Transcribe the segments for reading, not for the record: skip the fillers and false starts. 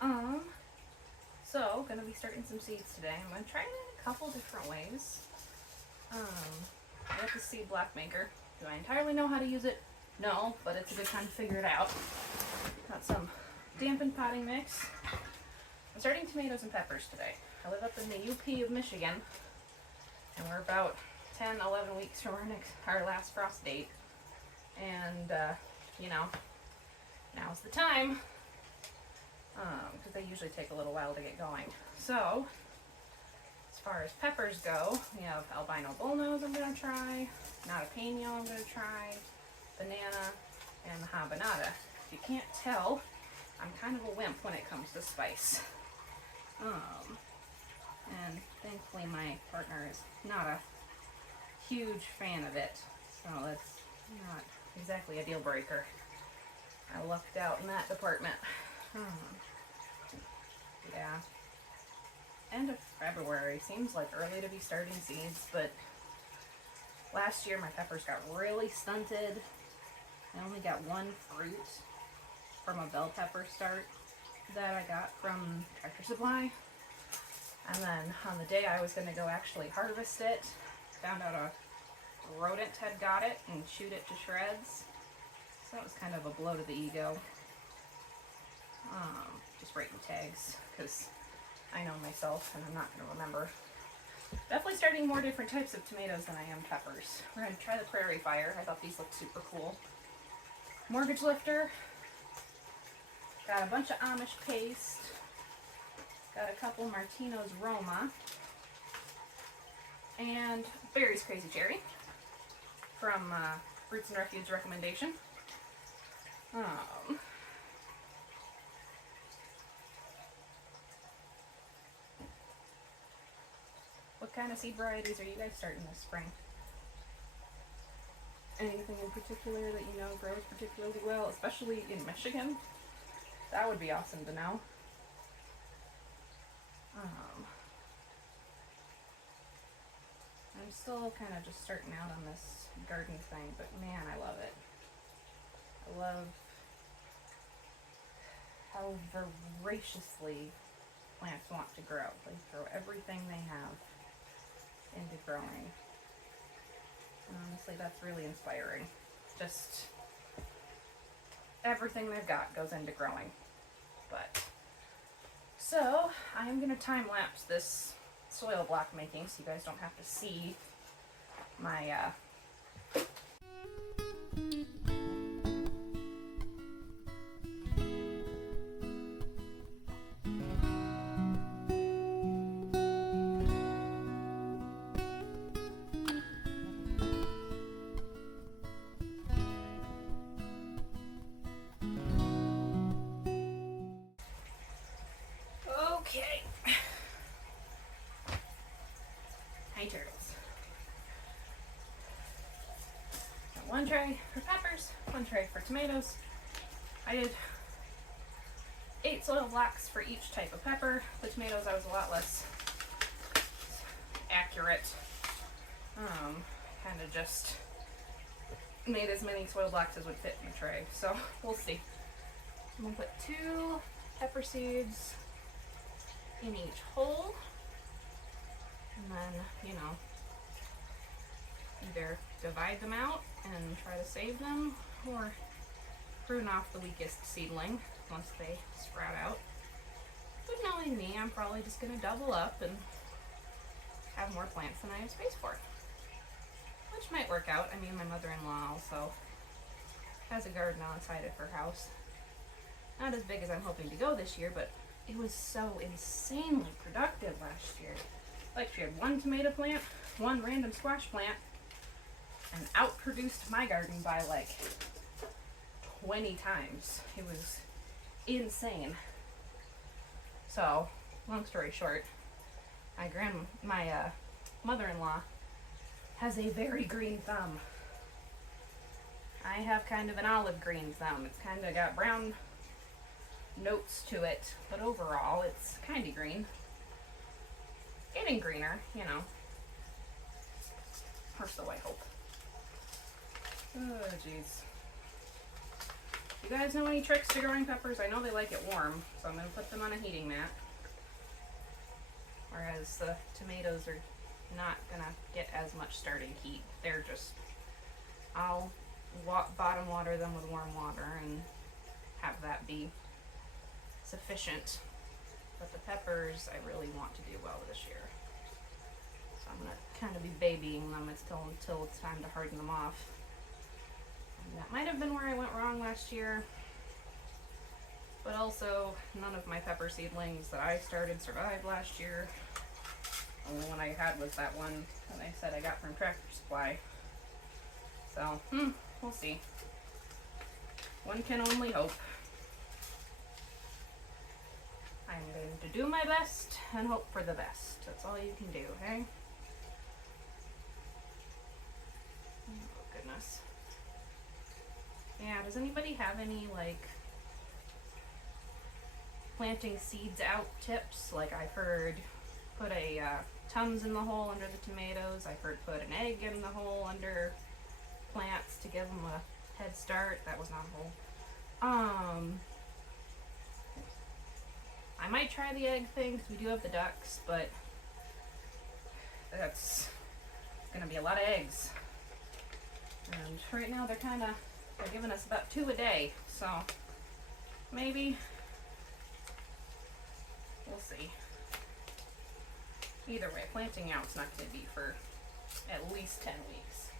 Um, so gonna be starting some seeds today. I'm gonna try it in a couple different ways. I got the seed block maker. Do I entirely know how to use it? No, but it's a good time to figure it out. Got some dampened potting mix. I'm starting tomatoes and peppers today. I live up in the UP of Michigan, and we're about 10, 11 weeks from our last frost date. And, you know, now's the time, because they usually take a little while to get going. So, as far as peppers go, we have albino bullnose I'm going to try, jalapeno I'm going to try, banana, and the habanada. If you can't tell, I'm kind of a wimp when it comes to spice. And thankfully my partner is not a huge fan of it, so that's not exactly a deal breaker. I lucked out in that department. Yeah. End of February seems like early to be starting seeds, but last year my peppers got really stunted. I only got one fruit from a bell pepper start that I got from Tractor Supply. And then on the day I was going to go actually harvest it, found out a rodent had got it and chewed it to shreds. So that was kind of a blow to the ego. Just writing tags, because I know myself and I'm not going to remember. Definitely starting more different types of tomatoes than I am peppers. We're going to try the Prairie Fire. I thought these looked super cool. Mortgage Lifter. Got a bunch of Amish paste. Got a couple Martino's Roma. And Barry's Crazy Cherry from Roots and Refuge recommendation. What kind of seed varieties are you guys starting this spring? Anything in particular that you know grows particularly well, especially in Michigan? That would be awesome to know. I'm still kind of just starting out on this garden thing, but man, I love it. I love how voraciously plants want to grow. They throw everything they have into growing. And honestly, that's really inspiring. Just everything they've got goes into growing. But so I am going to time lapse this soil block making so you guys don't have to see my okay. Hi turtles. Got one tray for peppers, one tray for tomatoes. I did 8 soil blocks for each type of pepper. The tomatoes I was a lot less accurate. Kind of just made as many soil blocks as would fit in the tray. So we'll see. I'm gonna put 2 pepper seeds in each hole. And then, you know, either divide them out and try to save them, or prune off the weakest seedling once they sprout out. But knowing me, I'm probably just going to double up and have more plants than I have space for. Which might work out. I mean, my mother-in-law also has a garden outside of her house. Not as big as I'm hoping to go this year, but it was so insanely productive last year. Like, she had 1 tomato plant, 1 random squash plant, and outproduced my garden by like 20 times. It was insane. So, long story short, my mother-in-law has a very green thumb. I have kind of an olive green thumb. It's kind of got brown notes to it, but overall it's kind of green. Getting greener, you know. Or so I hope. Oh, jeez. you guys know any tricks to growing peppers? I know they like it warm, so I'm going to put them on a heating mat. Whereas the tomatoes are not going to get as much starting heat. They're just, I'll bottom water them with warm water and have that be sufficient. But the peppers I really want to do well this year. So I'm going to kind of be babying them until it's time to harden them off. And that might have been where I went wrong last year. But also, none of my pepper seedlings that I started survived last year. The only one I had was that one that I said I got from Tractor Supply. So, we'll see. One can only hope. I'm going to do my best and hope for the best. That's all you can do, okay? Oh, goodness. Yeah, does anybody have any, like, planting seeds out tips? Like, I've heard put a Tums in the hole under the tomatoes. I've heard put an egg in the hole under plants to give them a head start. That was not a hole. I might try the egg thing because we do have the ducks, but that's gonna be a lot of eggs. And right now they're giving us about 2 a day, so maybe we'll see. Either way, planting out's not going to be for at least 10 weeks.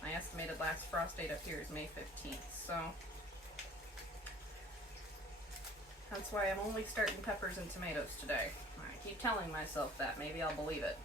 My estimated last frost date up here is May 15th, so that's why I'm only starting peppers and tomatoes today. I keep telling myself that. Maybe I'll believe it.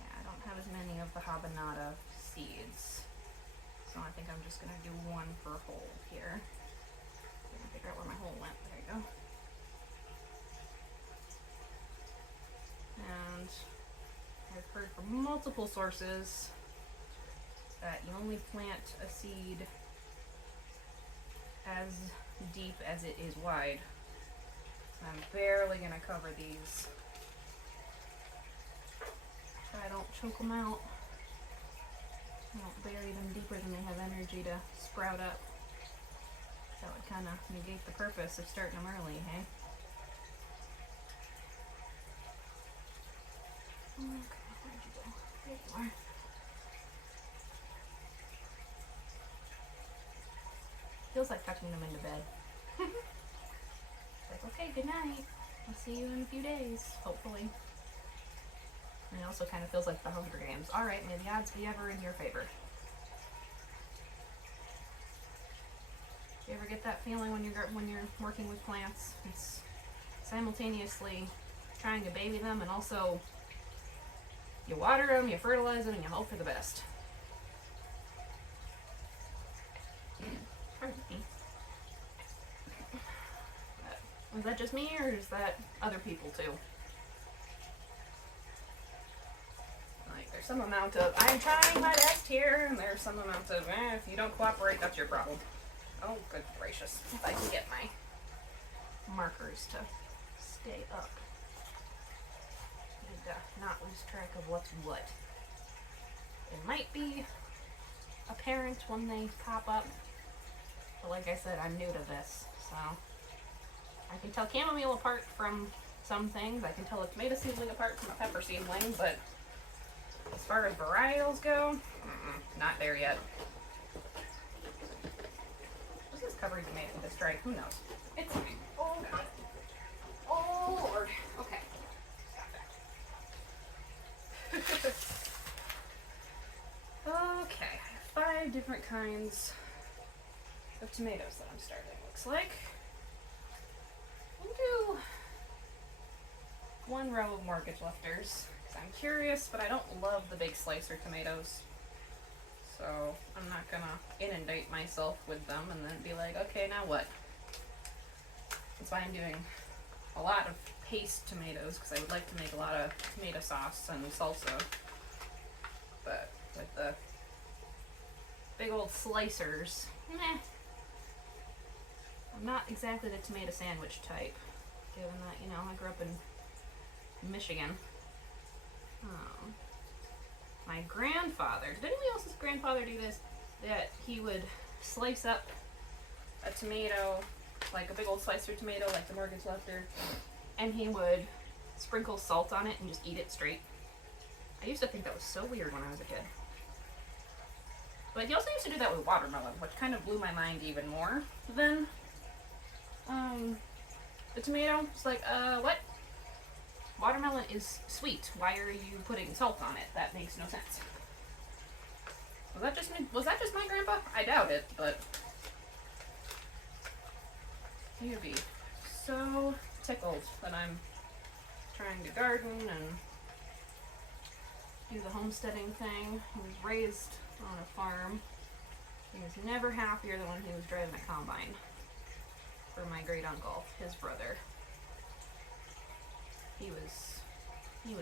Yeah, I don't have as many of the habanada seeds, so I think I'm just going to do one per hole here. I'm going to figure out where my hole went. There you go. And I've heard from multiple sources that you only plant a seed as deep as it is wide. So I'm barely going to cover these so I don't choke them out. I don't bury them deeper than they have energy to sprout up. That would kind of negate the purpose of starting them early, hey? Okay, where'd you go? There you are. Feels like tucking them into bed. Like, okay, good night. I'll see you in a few days, hopefully. And it also kind of feels like the Hunger Games. Alright, may the odds be ever in your favor. Do you ever get that feeling when you're working with plants? It's simultaneously trying to baby them and also you water them, you fertilize them, and you hope for the best. Is that just me, or is that other people too? Like, there's some amount of, I'm trying my best here, and there's some amount of, if you don't cooperate, that's your problem. Oh, good gracious. If I can get my markers to stay up. And not lose track of what's what. It might be apparent when they pop up, but like I said, I'm new to this, so I can tell chamomile apart from some things. I can tell a tomato seedling apart from a pepper seedling, but as far as varietals go, not there yet. This is covered tomato with this stripe. Who knows? It's fine. Oh god. Oh lord. Okay. Okay, I have 5 different kinds of tomatoes that I'm starting, looks like. We'll do 1 row of mortgage lifters, because I'm curious, but I don't love the big slicer tomatoes. So I'm not gonna inundate myself with them and then be like, okay, now what? That's why I'm doing a lot of paste tomatoes, because I would like to make a lot of tomato sauce and salsa. But with the big old slicers, meh. I'm not exactly the tomato sandwich type, given that, you know, I grew up in Michigan. My grandfather, did anybody else's grandfather do this? That he would slice up a tomato, like a big old slicer tomato, like the Mortgage Lefter, and he would sprinkle salt on it and just eat it straight. I used to think that was so weird when I was a kid. But he also used to do that with watermelon, which kind of blew my mind even more than the tomato. It's like, what? Watermelon is sweet. Why are you putting salt on it? That makes no sense. Was that just my grandpa? I doubt it, but he would be so tickled that I'm trying to garden and do the homesteading thing. He was raised on a farm. He was never happier than when he was driving a combine for my great uncle, his brother. He was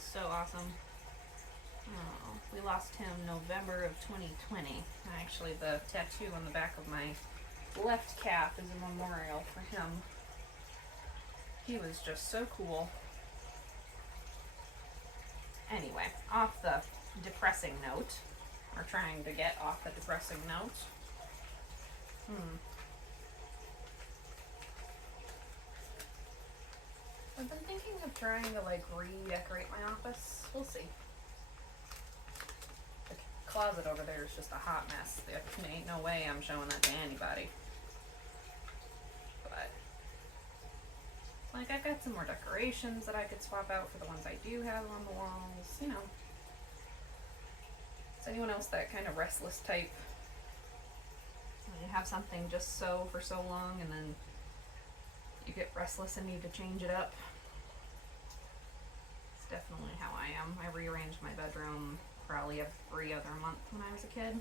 so awesome. Oh, we lost him November of 2020. Actually, the tattoo on the back of my left calf is a memorial for him. He was just so cool. Anyway, off the depressing note, or trying to get off the depressing note. I've been thinking of trying to like redecorate my office. We'll see. The closet over there is just a hot mess. There ain't no way I'm showing that to anybody. But like I've got some more decorations that I could swap out for the ones I do have on the walls, you know. Is anyone else that kind of restless type? You have something just so for so long and then you get restless and need to change it up. It's definitely how I am. I rearranged my bedroom probably every other month when I was a kid.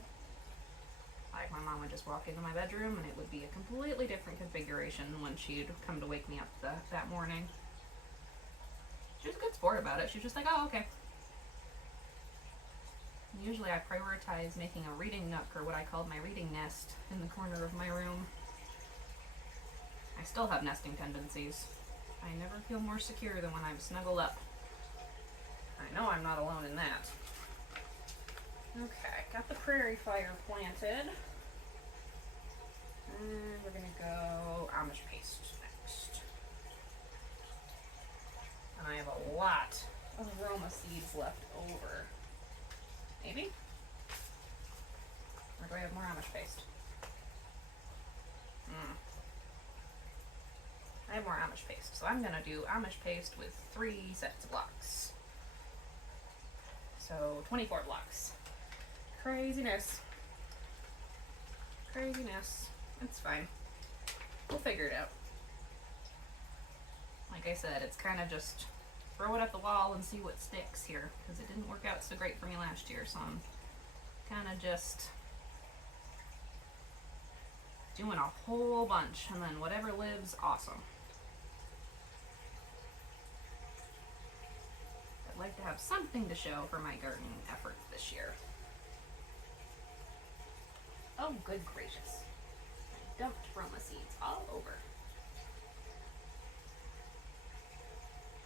Like my mom would just walk into my bedroom and it would be a completely different configuration when she'd come to wake me up that morning. She was a good sport about it. She was just like, oh, okay. Usually I prioritize making a reading nook, or what I called my reading nest, in the corner of my room. I still have nesting tendencies. I never feel more secure than when I'm snuggled up. I know I'm not alone in that. Okay, got the prairie fire planted. And we're gonna go Amish paste next. And I have a lot of Roma seeds left over. Maybe? Or do I have more Amish paste? I have more Amish paste, so I'm gonna do Amish paste with 3 sets of blocks. So 24 blocks. Craziness. Craziness. It's fine. We'll figure it out. Like I said, it's kind of just throw it at the wall and see what sticks here, because it didn't work out so great for me last year, so I'm kind of just doing a whole bunch, and then whatever lives, awesome. I'd like to have something to show for my gardening efforts this year. Oh, good gracious. I dumped Roma seeds all over.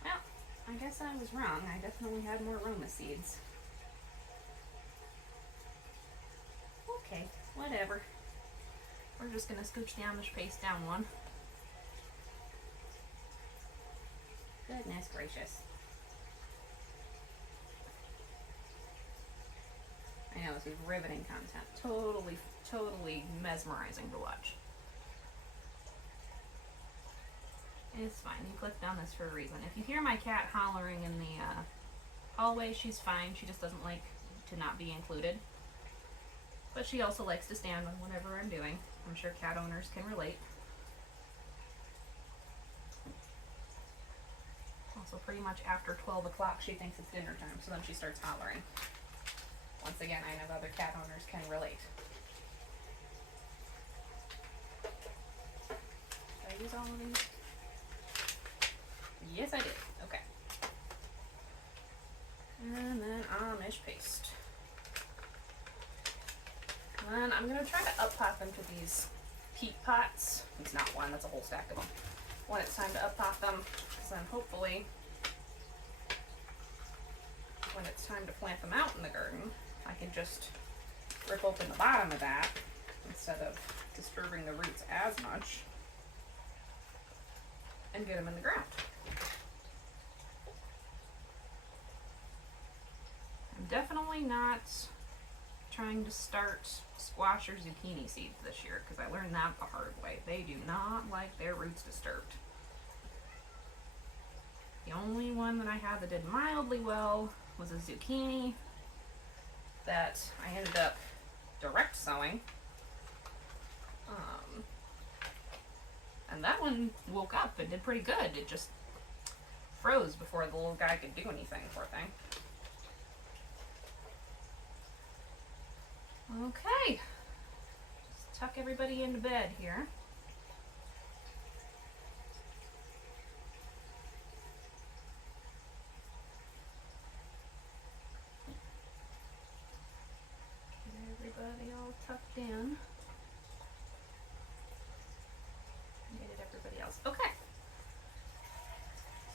Well, I guess I was wrong. I definitely had more Roma seeds. Okay, whatever. We're just gonna scooch the Amish paste down one. Goodness gracious. I know, this is riveting content. Totally mesmerizing to watch. It's fine. You clicked on this for a reason. If you hear my cat hollering in the hallway, she's fine. She just doesn't like to not be included. But she also likes to stand on whatever I'm doing. I'm sure cat owners can relate. Also, pretty much after 12 o'clock, she thinks it's dinner time, so then she starts hollering. Once again, I know other cat owners can relate. Did I use all of these? Yes, I did. Okay. And then Amish paste. And I'm going to try to up-pot them to these peat pots. It's not one, that's a whole stack of them. When it's time to up-pot them, because then hopefully, when it's time to plant them out in the garden, I can just rip open the bottom of that instead of disturbing the roots as much, and get them in the ground. I'm definitely not trying to start squash or zucchini seeds this year because I learned that the hard way. They do not like their roots disturbed. The only one that I had that did mildly well was a zucchini that I ended up direct sowing. And that one woke up and did pretty good. It just froze before the little guy could do anything, poor thing. Okay, just tuck everybody into bed here. Get everybody all tucked in. Get everybody else. Okay,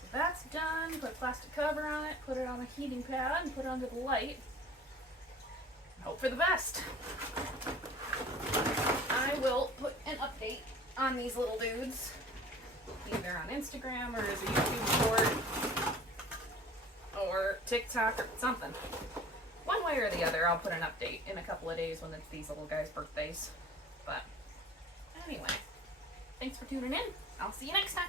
so that's done. Put a plastic cover on it, put it on a heating pad, and put it under the light. Hope for the best. I will put an update on these little dudes, either on Instagram or as a YouTube short or TikTok or something. One way or the other, I'll put an update in a couple of days when it's these little guys' birthdays. But anyway, thanks for tuning in. I'll see you next time.